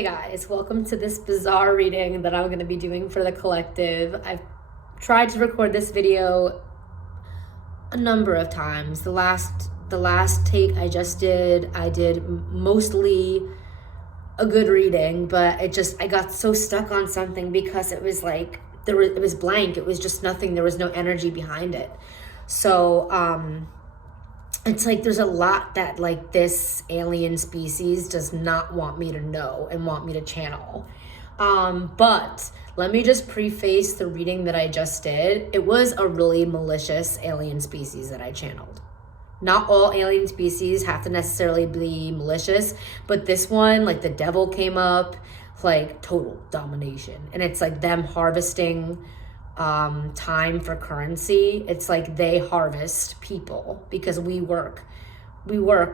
Hey guys, welcome to this bizarre reading that I'm going to be doing for the collective. I've tried to record this video a number of times. The last take I did mostly a good reading, but I got so stuck on something because it was like it was blank. It was just nothing. There was no energy behind it. So it's like there's a lot that like this alien species does not want me to know and want me to channel. But let me just preface the reading that I just did. It was a really malicious alien species that I channeled. Not all alien species have to necessarily be malicious, but this one, like the devil came up, like total domination. And it's like them harvesting time for currency. It's like they harvest people because we work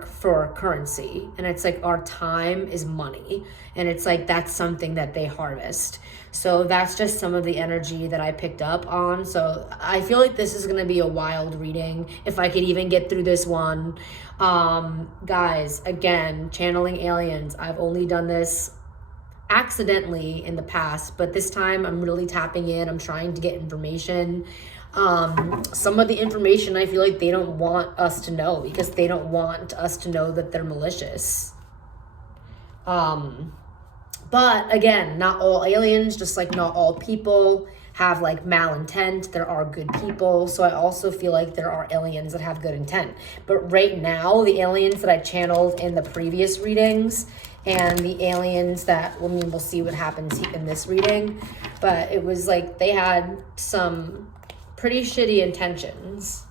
for currency, and it's like our time is money, and it's like that's something that they harvest. So that's just some of the energy that I picked up on. So I feel like this is going to be a wild reading if I could even get through this one. Guys, again, channeling aliens, I've only done this accidentally in the past, but this time I'm really tapping in. I'm trying to get information. Some of the information I feel like they don't want us to know because they don't want us to know that they're malicious. But again, not all aliens, just like not all people have like malintent. There are good people. So I also feel like there are aliens that have good intent. But right now, the aliens that I channeled in the previous readings and the aliens that, we'll see what happens in this reading. But it was like they had some pretty shitty intentions.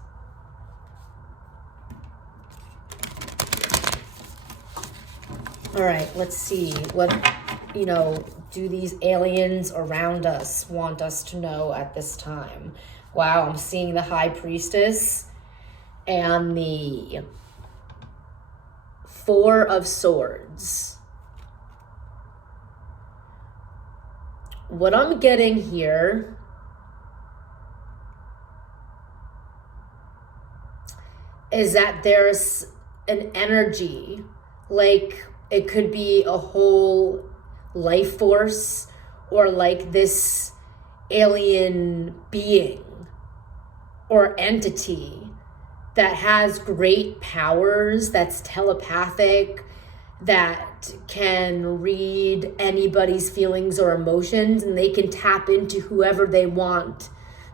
All right, let's see what, do these aliens around us want us to know at this time? Wow, I'm seeing the High Priestess and the Four of Swords. What I'm getting here is that there's an energy, like it could be a whole life force or like this alien being or entity that has great powers, that's telepathic, that can read anybody's feelings or emotions, and they can tap into whoever they want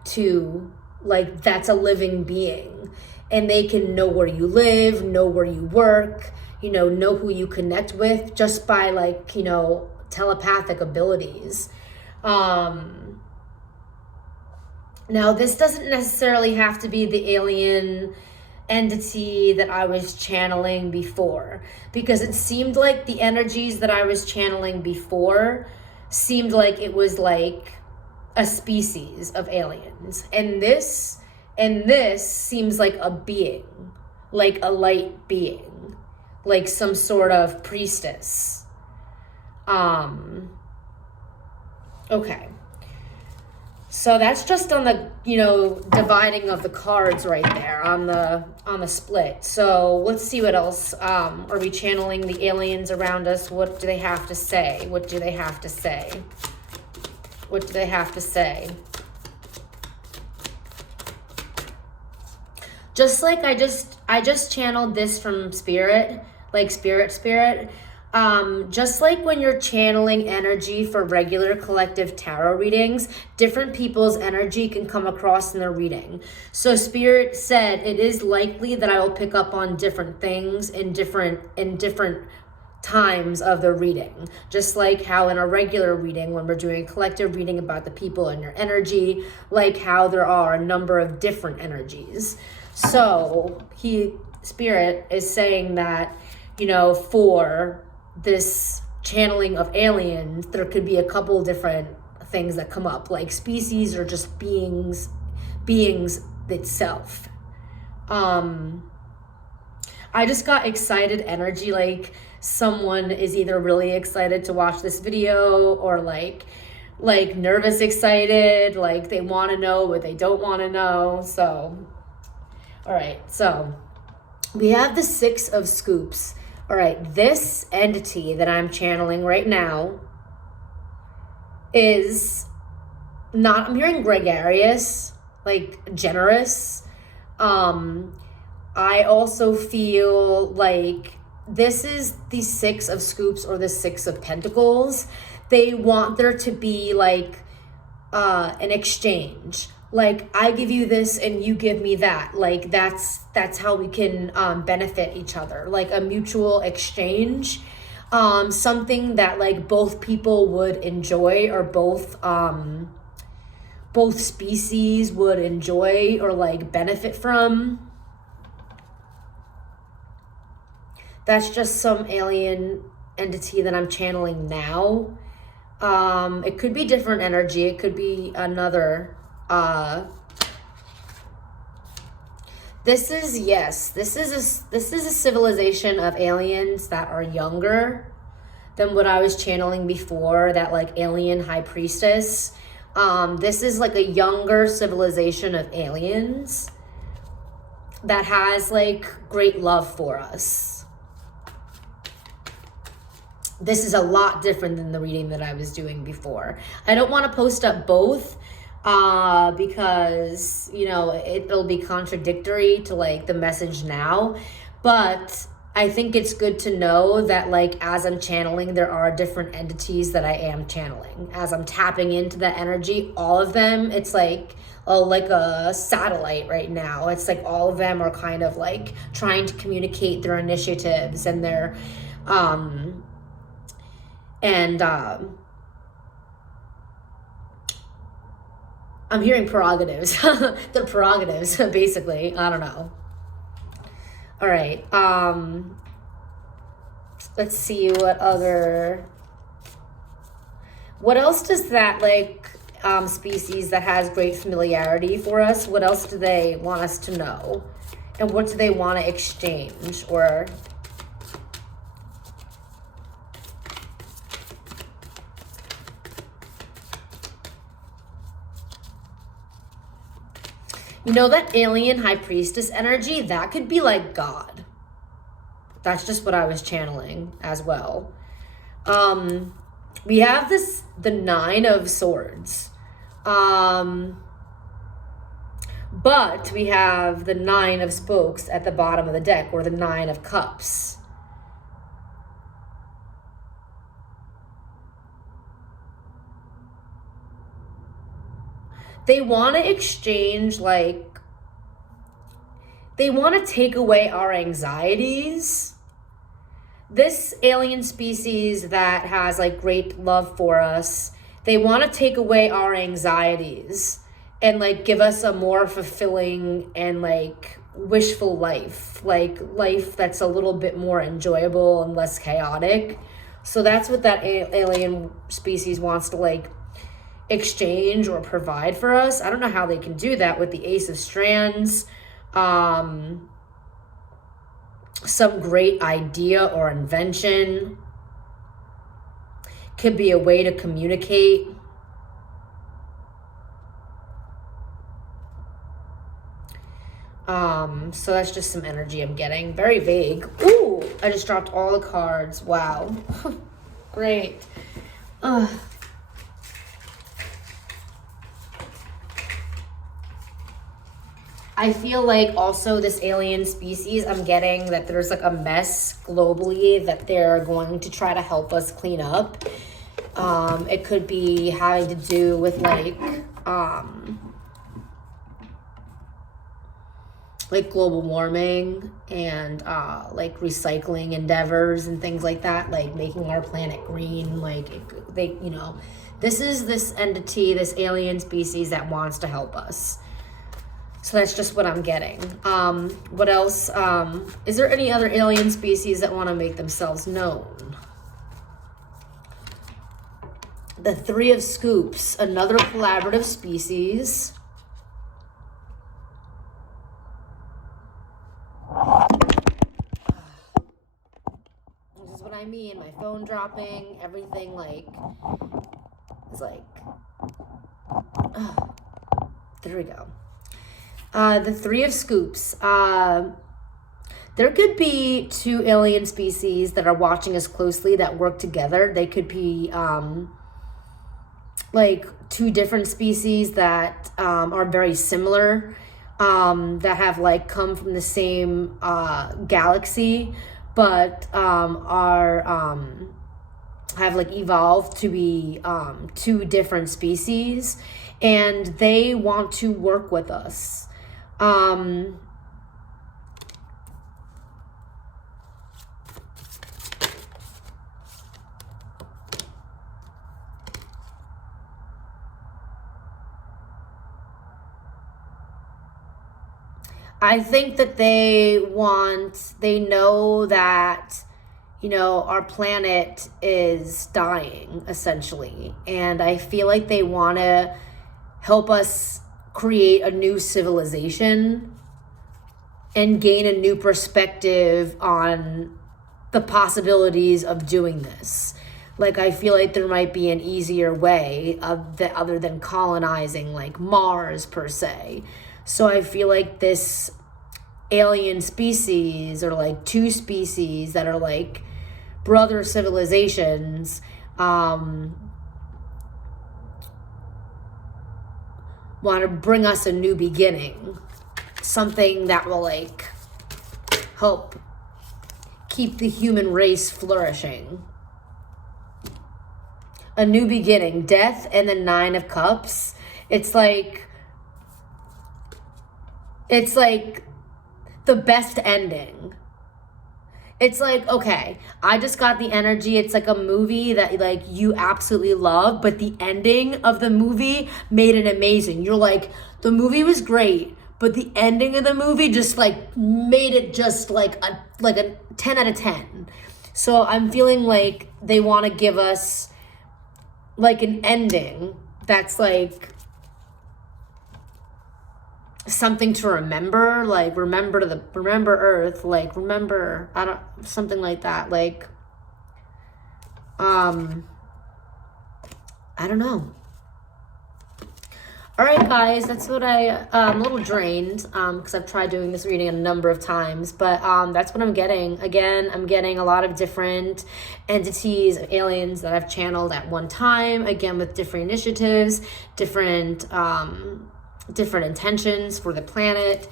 to, like that's a living being. And they can know where you live, know where you work, know who you connect with just by like, telepathic abilities. Now, this doesn't necessarily have to be the alien entity that I was channeling before, because it seemed like the energies that I was channeling before seemed like it was like a species of aliens. And this seems like a being, like a light being, like some sort of priestess. Okay. So that's just on the, dividing of the cards right there on the split. So let's see what else. Are we channeling the aliens around us? What do they have to say? What do they have to say? What do they have to say? Just like I just channeled this from spirit, like spirit. Just like when you're channeling energy for regular collective tarot readings, different people's energy can come across in the reading. So spirit said it is likely that I will pick up on different things in different times of the reading. Just like how in a regular reading, when we're doing a collective reading about the people and your energy, like how there are a number of different energies. So spirit is saying that, for this channeling of aliens, there could be a couple different things that come up, like species or just beings itself. I just got excited energy, like someone is either really excited to watch this video or like nervous excited, like they want to know but they don't want to know. So all right, so we have the Six of Scoops. All right, this entity that I'm channeling right now is not, I'm hearing gregarious, like generous. I also feel like this is the Six of Scoops or the Six of Pentacles. They want there to be like an exchange. Like, I give you this and you give me that. Like, that's how we can benefit each other. Like a mutual exchange. Something that like both people would enjoy, or both species would enjoy or like benefit from. That's just some alien entity that I'm channeling now. It could be different energy. It could be another. This is a civilization of aliens that are younger than what I was channeling before, that like alien high priestess. This is like a younger civilization of aliens that has like great love for us. This is a lot different than the reading that I was doing before. I don't want to post up both because, you know, it'll be contradictory to like the message now. But I think it's good to know that like as I'm channeling, there are different entities that I am channeling. As I'm tapping into that energy, all of them, it's like a satellite right now. It's like all of them are kind of like trying to communicate their initiatives and their I'm hearing prerogatives. They're prerogatives, basically. I don't know. All right. Let's see what else does that like species that has great familiarity for us, what else do they want us to know? And what do they want to exchange? Or you know, that alien high priestess energy, that could be like God. That's just what I was channeling as well. We have the Nine of Swords. But we have the Nine of Spokes at the bottom of the deck, or the Nine of Cups. They want to exchange, like, they want to take away our anxieties. This alien species that has, like, great love for us, they want to take away our anxieties and, like, give us a more fulfilling and, like, wishful life. Like, life that's a little bit more enjoyable and less chaotic. So that's what that alien species wants to, like, exchange or provide for us. I don't know how they can do that with the Ace of Strands. Some great idea or invention. Could be a way to communicate. So that's just some energy I'm getting. Very vague. Ooh, I just dropped all the cards. Wow. Great. I feel like also this alien species, I'm getting that there's like a mess globally that they're going to try to help us clean up. It could be having to do with like global warming and like recycling endeavors and things like that, like making our planet green. Like they, you know, this is this entity, this alien species that wants to help us. So that's just what I'm getting. What else? Is there any other alien species that want to make themselves known? The Three of Scoops, another collaborative species. This is what I mean. My phone dropping, everything like is like. There we go. The Three of Scoops. There could be two alien species that are watching us closely that work together. They could be like two different species that are very similar, that have like come from the same galaxy, but are have like evolved to be two different species, and they want to work with us. I think that they know that, you know, our planet is dying, essentially. And I feel like they want to help us create a new civilization and gain a new perspective on the possibilities of doing this. Like, I feel like there might be an easier way other than colonizing, like, Mars, per se. So I feel like this alien species, or like two species that are like brother civilizations, want to bring us a new beginning. Something that will like help keep the human race flourishing. A new beginning. Death and the 9 of Cups. It's like the best ending. It's like, okay, I just got the energy. It's like a movie that like you absolutely love, but the ending of the movie made it amazing. You're like, the movie was great, but the ending of the movie just like made it just like a 10 out of 10. So I'm feeling like they want to give us like an ending that's like something to remember, like remember Earth, like remember, something like that, like I don't know. All right, guys, that's what I'm a little drained because I've tried doing this reading a number of times, but that's what I'm getting. Again, I'm getting a lot of different entities, aliens that I've channeled at one time, again with different initiatives, different intentions for the planet.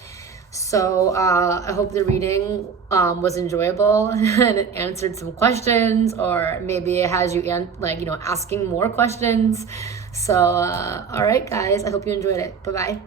So I hope the reading was enjoyable and it answered some questions, or maybe it has you asking more questions. So all right, guys, I hope you enjoyed it. Bye-bye.